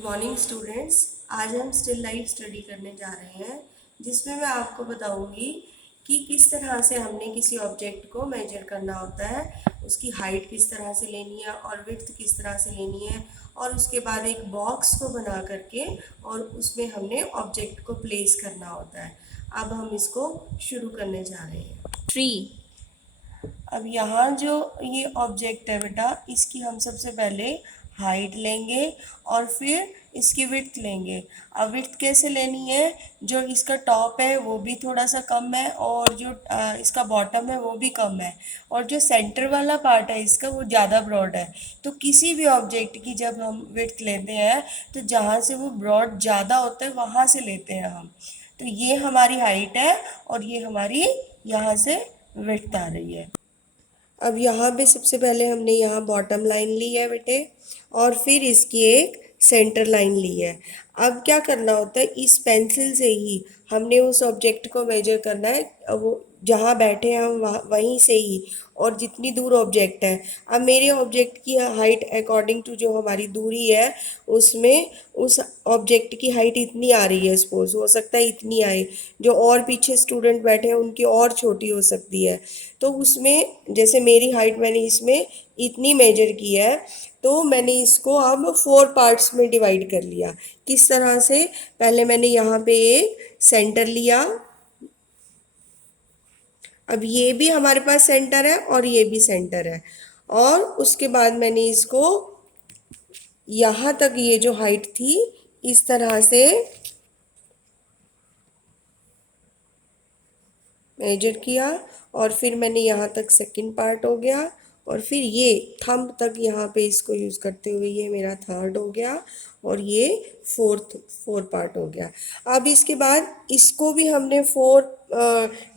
Good morning students. आज हम still life study करने जा रहे हैं जिसमें मैं आपको बताऊंगी कि किस तरह से हमने किसी ऑब्जेक्ट को मेजर करना होता है, उसकी हाइट किस तरह से लेनी है और विड्थ किस तरह से लेनी है, और उसके बाद एक बॉक्स को बना करके और उसमें हमने ऑब्जेक्ट को प्लेस करना होता है। अब हम इसको शुरू करने जा रहे हैं। ट्री। अब यहाँ जो ये ऑब्जेक्ट है बेटा, इसकी हम सबसे पहले हाइट लेंगे और फिर इसकी विड्थ लेंगे। अब विड्थ कैसे लेनी है, जो इसका टॉप है वो भी थोड़ा सा कम है और जो इसका बॉटम है वो भी कम है, और जो सेंटर वाला पार्ट है इसका वो ज़्यादा ब्रॉड है। तो किसी भी ऑब्जेक्ट की जब हम विड्थ लेते हैं तो जहाँ से वो ब्रॉड ज़्यादा होता है वहाँ से लेते हैं हम। तो ये हमारी हाइट है और ये हमारी यहाँ से विड्थ आ रही है। अब यहाँ पे सबसे पहले हमने यहाँ बॉटम लाइन ली है बेटे, और फिर इसकी एक सेंटर लाइन ली है। अब क्या करना होता है, इस पेंसिल से ही हमने उस ऑब्जेक्ट को मेजर करना है। वो जहाँ बैठे हैं हम वहाँ वहीं से ही, और जितनी दूर ऑब्जेक्ट है। अब मेरे ऑब्जेक्ट की हाइट अकॉर्डिंग टू जो हमारी दूरी है उसमें उस ऑब्जेक्ट की हाइट इतनी आ रही है, सपोज हो सकता है इतनी आए। जो और पीछे स्टूडेंट बैठे हैं उनकी और छोटी हो सकती है। तो उसमें जैसे मेरी हाइट मैंने इसमें इतनी मेजर की है, तो मैंने इसको अब 4 पार्ट्स में डिवाइड कर लिया। किस तरह से, पहले मैंने यहाँ पे एक सेंटर लिया। अब ये भी हमारे पास सेंटर है और ये भी सेंटर है, और उसके बाद मैंने इसको यहाँ तक ये जो हाइट थी इस तरह से मेजर किया, और फिर मैंने यहाँ तक सेकंड पार्ट हो गया, और फिर ये थंब तक यहाँ पे इसको यूज़ करते हुए ये मेरा थर्ड हो गया, और ये फोर पार्ट हो गया। अब इसके बाद इसको भी हमने 4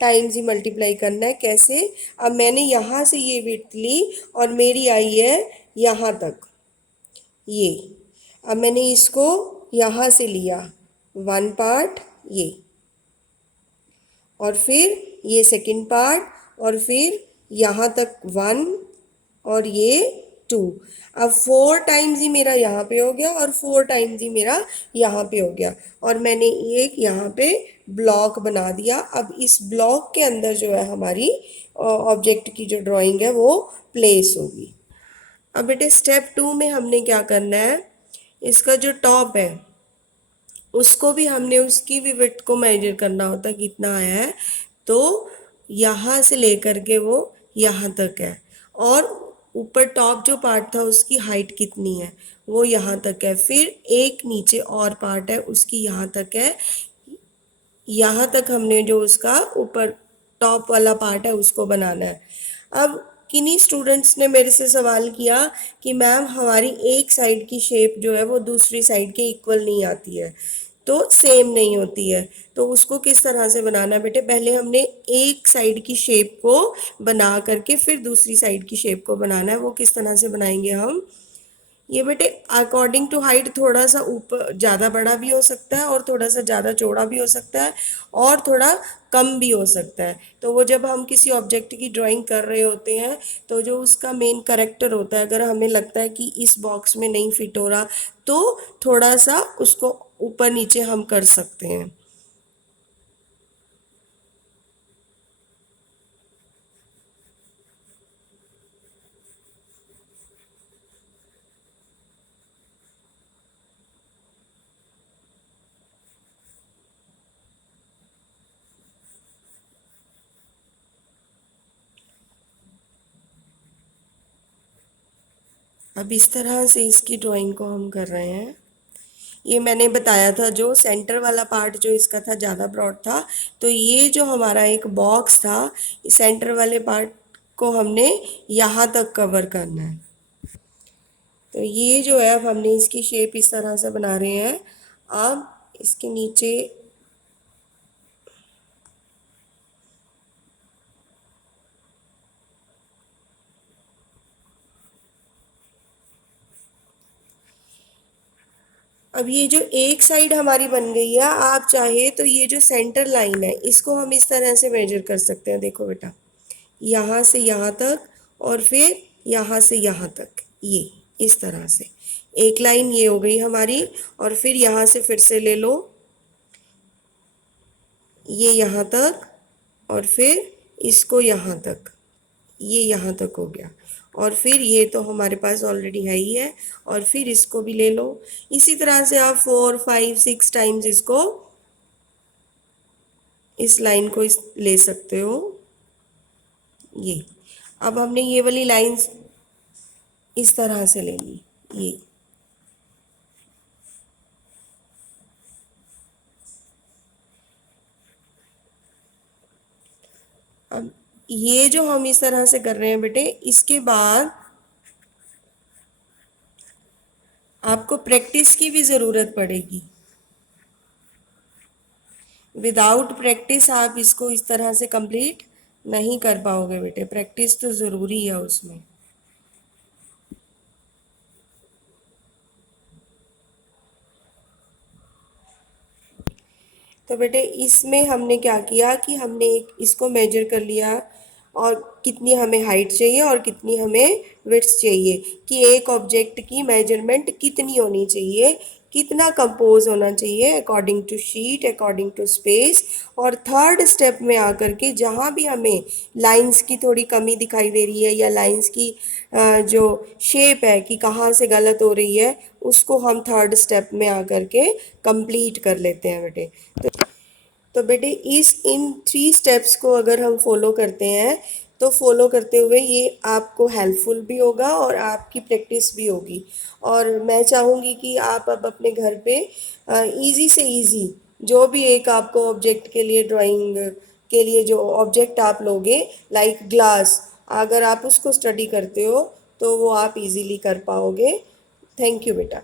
टाइम्स ही मल्टीप्लाई करना है। कैसे, अब मैंने यहाँ से ये विड्थ ली और मेरी आई है यहाँ तक ये। अब मैंने इसको यहाँ से लिया 1 पार्ट ये, और फिर ये सेकंड पार्ट, और फिर यहाँ तक 1 और ये 2। अब 4 टाइम्स ही मेरा यहाँ पे हो गया और 4 टाइम्स ही मेरा यहाँ पे हो गया, और मैंने एक यहाँ पे ब्लॉक बना दिया। अब इस ब्लॉक के अंदर जो है हमारी ऑब्जेक्ट की जो ड्राइंग है वो प्लेस होगी। अब बेटे स्टेप 2 में हमने क्या करना है, इसका जो टॉप है उसको भी हमने उसकी भी विड्थ को मेजर करना होता है कितना आया है। तो यहाँ से लेकर के वो यहाँ तक है, और ऊपर टॉप जो पार्ट था उसकी हाइट कितनी है वो यहाँ तक है। फिर एक नीचे और पार्ट है उसकी यहाँ तक है, यहाँ तक हमने जो उसका ऊपर टॉप वाला पार्ट है उसको बनाना है। अब किन्हीं स्टूडेंट्स ने मेरे से सवाल किया कि मैम हमारी एक साइड की शेप जो है वो दूसरी साइड के इक्वल नहीं आती है, तो सेम नहीं होती है। तो उसको किस तरह से बनाना है बेटे, पहले हमने एक साइड की शेप को बना करके फिर दूसरी साइड की शेप को बनाना है। वो किस तरह से बनाएंगे हम, ये बेटे अकॉर्डिंग टू हाइट थोड़ा सा ऊपर ज़्यादा बड़ा भी हो सकता है और थोड़ा सा ज़्यादा चौड़ा भी हो सकता है और थोड़ा कम भी हो सकता है। तो वो जब हम किसी ऑब्जेक्ट की ड्राइंग कर रहे होते हैं तो जो उसका मेन करेक्टर होता है, अगर हमें लगता है कि इस बॉक्स में नहीं फिट हो रहा तो थोड़ा सा उसको ऊपर नीचे हम कर सकते हैं। अब इस तरह से इसकी ड्राइंग को हम कर रहे हैं। ये मैंने बताया था जो सेंटर वाला पार्ट जो इसका था ज़्यादा ब्रॉड था, तो ये जो हमारा एक बॉक्स था सेंटर वाले पार्ट को हमने यहाँ तक कवर करना है। तो ये जो है अब हमने इसकी शेप इस तरह से बना रहे हैं। अब इसके नीचे अब ये जो एक साइड हमारी बन गई है, आप चाहे तो ये जो सेंटर लाइन है इसको हम इस तरह से मेजर कर सकते हैं। देखो बेटा, यहाँ से यहाँ तक और फिर यहाँ से यहाँ तक, ये इस तरह से एक लाइन ये हो गई हमारी, और फिर यहाँ से फिर से ले लो ये यहाँ तक, और फिर इसको यहाँ तक, ये यहाँ तक हो गया। और फिर ये तो हमारे पास ऑलरेडी है ही है, और फिर इसको भी ले लो। इसी तरह से आप 4 5 6 टाइम्स इसको, इस लाइन को ले सकते हो। ये अब हमने ये वाली लाइंस इस तरह से लेनी, ये अब ये जो हम इस तरह से कर रहे हैं बेटे, इसके बाद आपको प्रैक्टिस की भी ज़रूरत पड़ेगी। विदाउट प्रैक्टिस आप इसको इस तरह से कंप्लीट नहीं कर पाओगे बेटे, प्रैक्टिस तो ज़रूरी है उसमें। तो बेटे इसमें हमने क्या किया कि हमने एक इसको मेजर कर लिया, और कितनी हमें हाइट चाहिए और कितनी हमें विड्थ चाहिए, कि एक ऑब्जेक्ट की मेजरमेंट कितनी होनी चाहिए, कितना कंपोज होना चाहिए according to sheet, according to space. और थर्ड स्टेप में आकर के जहाँ भी हमें लाइंस की थोड़ी कमी दिखाई दे रही है, या लाइंस की जो शेप है कि कहाँ से गलत हो रही है, उसको हम थर्ड स्टेप में आकर के कंप्लीट कर लेते हैं बेटे। तो बेटे इस इन 3 स्टेप्स को अगर हम फॉलो करते हैं, तो फॉलो करते हुए ये आपको हेल्पफुल भी होगा और आपकी प्रैक्टिस भी होगी। और मैं चाहूँगी कि आप अब अपने घर पे इजी से इजी जो भी एक आपको ऑब्जेक्ट के लिए, ड्राइंग के लिए जो ऑब्जेक्ट आप लोगे, लाइक ग्लास, अगर आप उसको स्टडी करते हो तो वो आप इजीली कर पाओगे। थैंक यू बेटा।